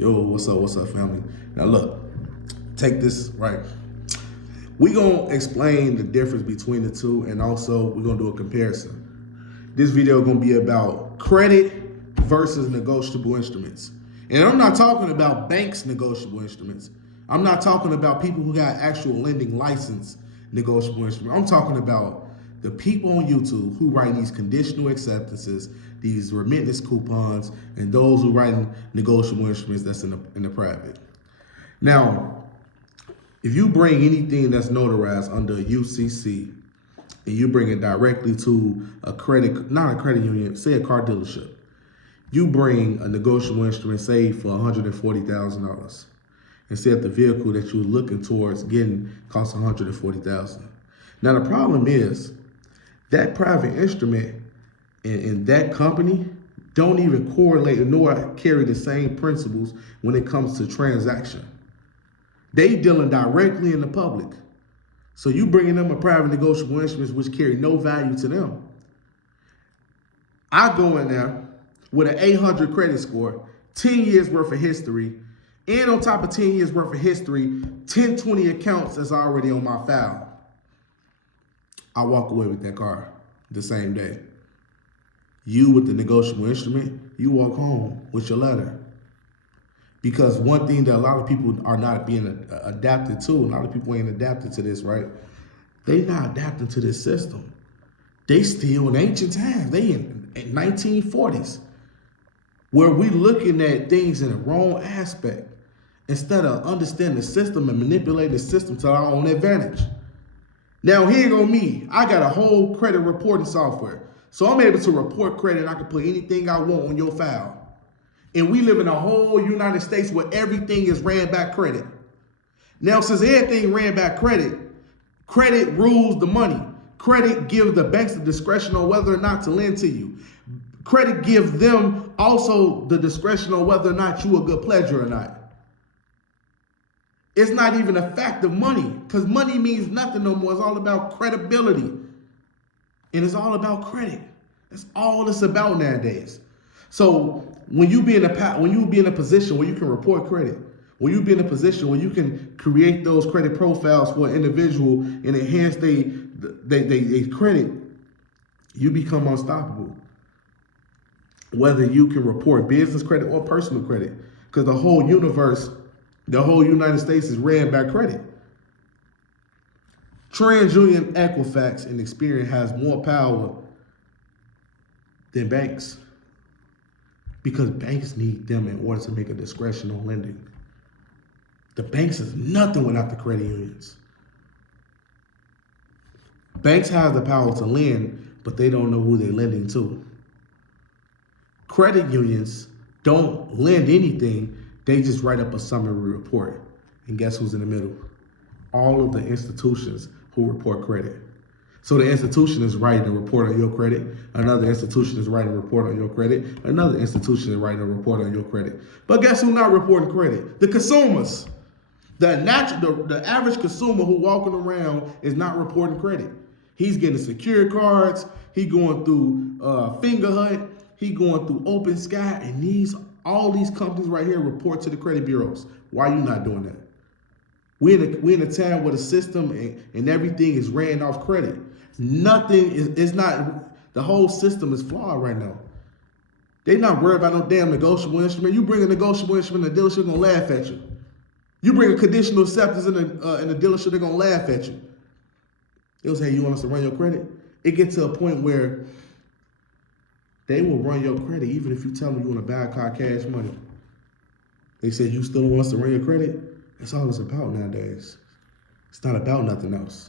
Yo, what's up, family? Now look, take this, right? We gonna explain the difference between the two, and also we're gonna do a comparison. This video gonna be about credit versus negotiable instruments. And I'm not talking about banks negotiable instruments. I'm not talking about people who got actual lending license negotiable instruments. I'm talking about the people on YouTube who write these conditional acceptances, these remittance coupons, and those who write negotiable instruments that's in the private. Now, if you bring anything that's notarized under a UCC and you bring it directly to a credit, not a credit union, say a car dealership, you bring a negotiable instrument, say for $140,000, and say that the vehicle that you're looking towards getting costs $140,000. Now the problem is that private instrument and that company don't even correlate nor carry the same principles when it comes to transaction. They dealing directly in the public. So you bringing them a private negotiable instruments which carry no value to them. I go in there with an 800 credit score, 10 years worth of history, and on top of 10 years worth of history, 10, 20 accounts that's already on my file. I walk away with that car the same day. You with the negotiable instrument, you walk home with your letter. Because one thing that a lot of people are not being adapted to, a lot of people ain't adapted to this, right? They not adapting to this system. They still in ancient times. They in 1940s, where we looking at things in the wrong aspect instead of understanding the system and manipulating the system to our own advantage. Now here go me. I got a whole credit reporting software. So I'm able to report credit and I can put anything I want on your file. And we live in a whole United States where everything is ran back credit. Now, since everything ran back credit, credit rules the money. Credit gives the banks the discretion on whether or not to lend to you. Credit gives them also the discretion on whether or not you a good pledger or not. It's not even a fact of money, because money means nothing no more. It's all about credibility. And it's all about credit. That's all it's about nowadays. So when you be in a position where you can report credit, when you be in a position where you can create those credit profiles for an individual and enhance they credit, you become unstoppable. Whether you can report business credit or personal credit, because the whole universe, the whole United States is ran by credit. TransUnion, Equifax, and Experian has more power than banks, because banks need them in order to make a discretion on lending. The banks is nothing without the credit unions. Banks have the power to lend, but they don't know who they're lending to. Credit unions don't lend anything. They just write up a summary report. And guess who's in the middle? All of the institutions who report credit. So the institution is writing a report on your credit. Another institution is writing a report on your credit. Another institution is writing a report on your credit. But guess who's not reporting credit? The consumers. The average consumer who walking around is not reporting credit. He's getting secure cards. He going through Fingerhut. He going through Open Sky. And all these companies right here report to the credit bureaus. Why are you not doing that? We're in a time where the system and everything is ran off credit. Nothing is not, the whole system is flawed right now. They're not worried about no damn negotiable instrument. You bring a negotiable instrument, the dealership gonna laugh at you. You bring a conditional acceptance in the dealership, they're gonna laugh at you. They'll say, you want us to run your credit? It gets to a point where they will run your credit even if you tell them you want to buy a car cash money. They say, you still want us to run your credit? That's all it's about nowadays. It's not about nothing else.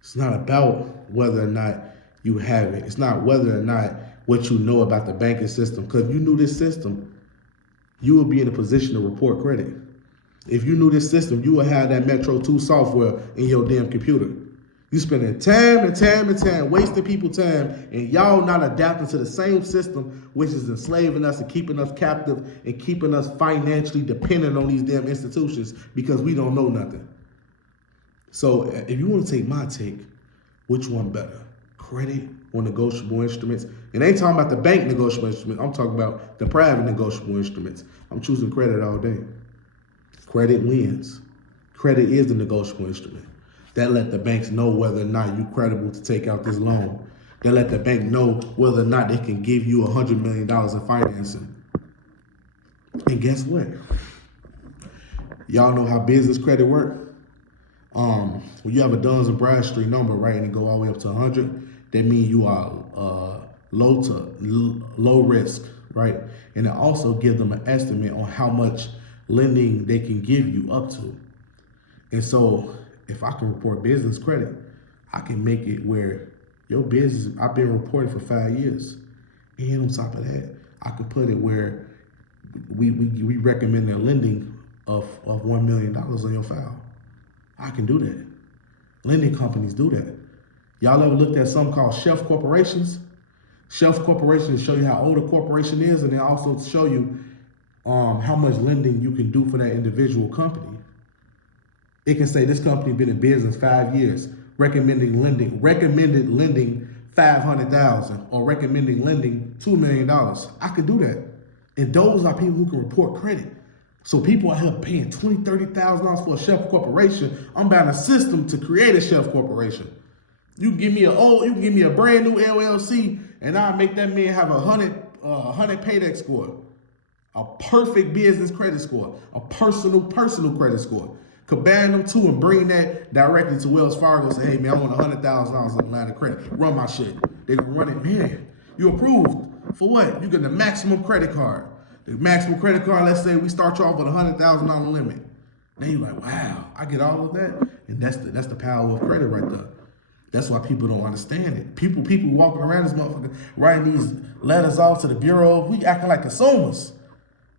It's not about whether or not you have it. It's not whether or not what you know about the banking system. Because if you knew this system, you would be in a position to report credit. If you knew this system, you would have that Metro 2 software in your damn computer. You spending time and time and time, wasting people's time, and y'all not adapting to the same system, which is enslaving us and keeping us captive and keeping us financially dependent on these damn institutions because we don't know nothing. So if you want to take my take, which one better, credit on negotiable instruments. And I ain't talking about the bank negotiable instruments. I'm talking about the private negotiable instruments. I'm choosing credit all day. Credit wins. Credit is the negotiable instrument. That let the banks know whether or not you're credible to take out this loan. They let the bank know whether or not they can give you $100 million in financing. And guess what? Y'all know how business credit work? When you have a Duns and Bradstreet number, right, and it go all the way up to 100, that means you are low risk, right? And it also gives them an estimate on how much lending they can give you up to. And so if I can report business credit, I can make it where your business, I've been reporting for 5 years. And on top of that, I could put it where we recommend a lending of $1 million on your file. I can do that. Lending companies do that. Y'all ever looked at something called shelf corporations? Shelf corporations show you how old a corporation is, and they also show you how much lending you can do for that individual company. It can say this company been in business 5 years, recommended lending $500,000 or recommending lending $2 million. I could do that. And those are people who can report credit. So people out here paying $20,000, $30,000 for a shelf corporation. I'm buying a system to create a shelf corporation. You can give me a brand new LLC, and I'll make that man have a 100 paydex score, a perfect business credit score, a personal credit score. Combine them two and bring that directly to Wells Fargo and say, hey man, I want $100,000 in line of credit. Run my shit. They can run it, man. You approved for what? You get the maximum credit card. The maximum credit card, let's say we start you off with a $100,000 limit. Then you're like, wow, I get all of that? And that's the power of credit right there. That's why people don't understand it. People walking around this motherfucker writing these letters off to the bureau. We acting like consumers.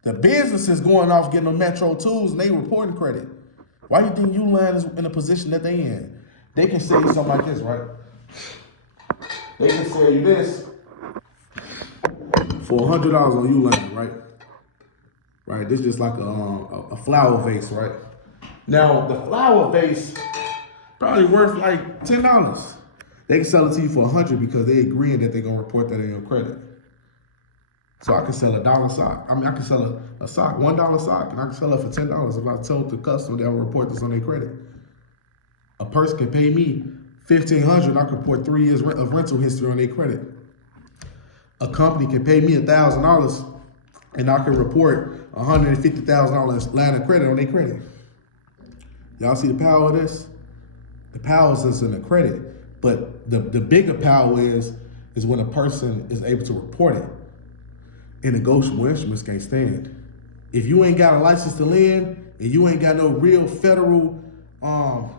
The businesses going off getting the Metro tools and they reporting credit. Why do you think Uline is in the position that they in? They can say something like this, right? They can say this for $100 on Uline, right? Right, this is just like a flower vase, right? Now, the flower vase probably worth like $10. They can sell it to you for $100 because they agreeing that they're gonna report that in your credit. So I can sell a dollar sock. I mean, I can sell a sock, $1 sock, and I can sell it for $10 if I tell the customer they'll report this on their credit. A person can pay me $1,500 and I can report 3 years of rental history on their credit. A company can pay me $1,000 and I can report $150,000 line of credit on their credit. Y'all see the power of this? The power is in the credit, but the bigger power is when a person is able to report it. And negotiable instruments can't stand. If you ain't got a license to lend and you ain't got no real federal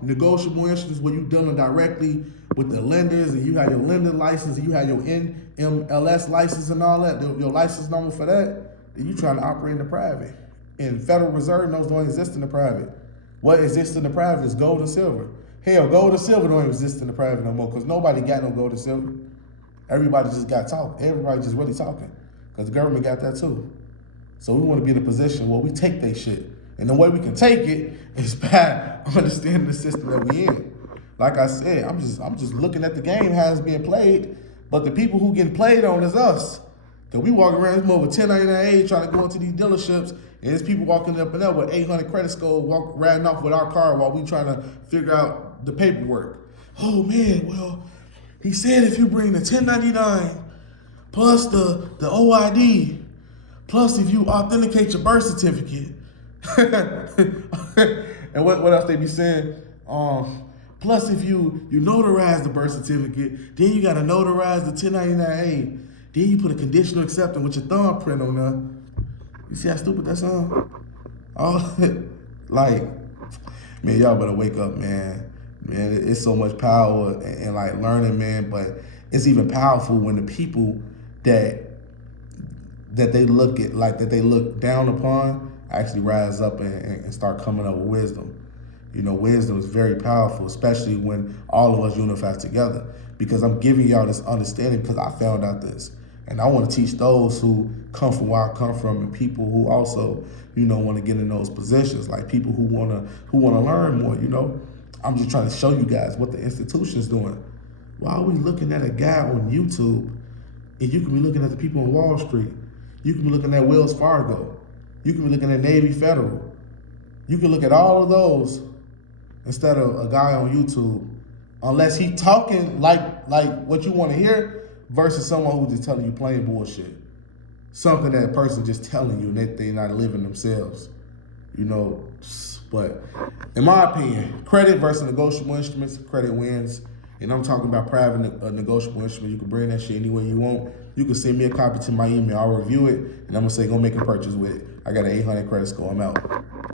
negotiable instruments where you dealing directly with the lenders and you have your lending license and you have your NMLS license and all that, your license number for that, then you trying to operate in the private. And Federal Reserve knows don't exist in the private. What exists in the private is gold and silver. Hell, gold and silver don't exist in the private no more because nobody got no gold and silver. Everybody just got talking. Everybody just really talking because the government got that too. So we want to be in a position where we take that shit. And the way we can take it is by understanding the system that we in. Like I said, I'm just looking at the game, how it's being played, but the people who getting played on is us. Cause we walk around this mother 1099A trying to go into these dealerships, and there's people walking up and up with 800 credit score, riding off with our car while we trying to figure out the paperwork. Oh man, well, he said if you bring the 1099 plus the OID, plus if you authenticate your birth certificate, and what else they be saying? Plus if you notarize the birth certificate, then you gotta notarize the 1099A. Then you put a conditional acceptance with your thumbprint on there. You see how stupid that sounds? Oh, like, man, y'all better wake up, man. Man, it's so much power and like learning, man. But it's even powerful when the people that they look at, like that they look down upon, actually rise up and start coming up with wisdom. You know, wisdom is very powerful, especially when all of us unify together. Because I'm giving y'all this understanding because I found out this. And I want to teach those who come from where I come from and people who also, you know, want to get in those positions, like people who want to learn more, you know. I'm just trying to show you guys what the institution's doing. Why are we looking at a guy on YouTube and you can be looking at the people on Wall Street? You can be looking at Wells Fargo. You can be looking at Navy Federal. You can look at all of those instead of a guy on YouTube, unless he talking like what you want to hear versus someone who's just telling you plain bullshit. Something that person just telling you that they're not living themselves. You know, but in my opinion, credit versus negotiable instruments, credit wins. And I'm talking about private negotiable instruments. You can bring that shit any way you want. You can send me a copy to my email. I'll review it, and I'm going to say, go make a purchase with it. I got an 800 credit score. I'm out.